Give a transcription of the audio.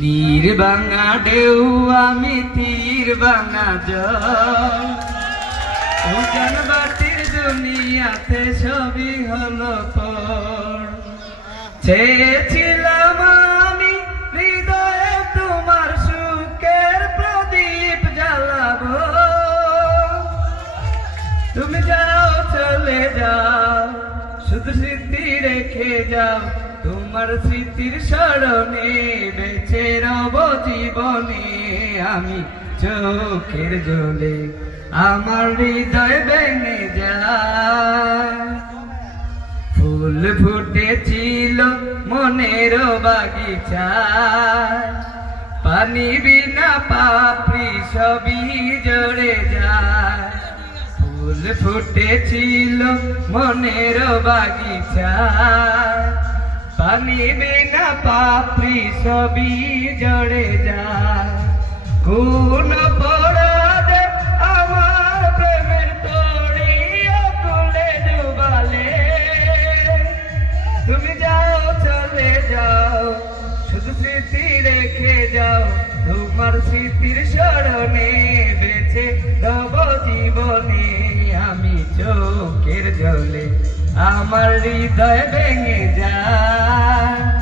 নীর ভাঙা ঢেউ আমি তীর ভাঙা জল, উজান বাটির দুনিয়াতে সবই হলো পর। চেয়েছিলাম আমি হৃদয়ে তোমার সুখের প্রদীপ জ্বালাবো, তুমি যাও চলে যাও, শুধু স্মৃতি রেখে যাও। তোমার স্মৃতির স্মরণে বেঁচে রব জীবনে আমি চোখের জলে, আমার হৃদয় ভেঙে যায়। ফুল ফুটেছিল মনের বাগিচায়, পানি বিনা পাপড়ি সবই ঝরে যায়। ফুল ফুটেছিল মনের বাগিচায়, পানি বিনা পাপড়ি সবই ঝরে যায়। কোন অপরাধে আমার প্রেমের তরি আকুলে ডুবালে, তুমি যাও চলে যাও, শুধু স্মৃতি রেখে যাও। তোমার স্মৃতির স্মরণে বেঁচে রব জীবনে আমি চোখের জলে, আমার হৃদয় ভেঙে যায়।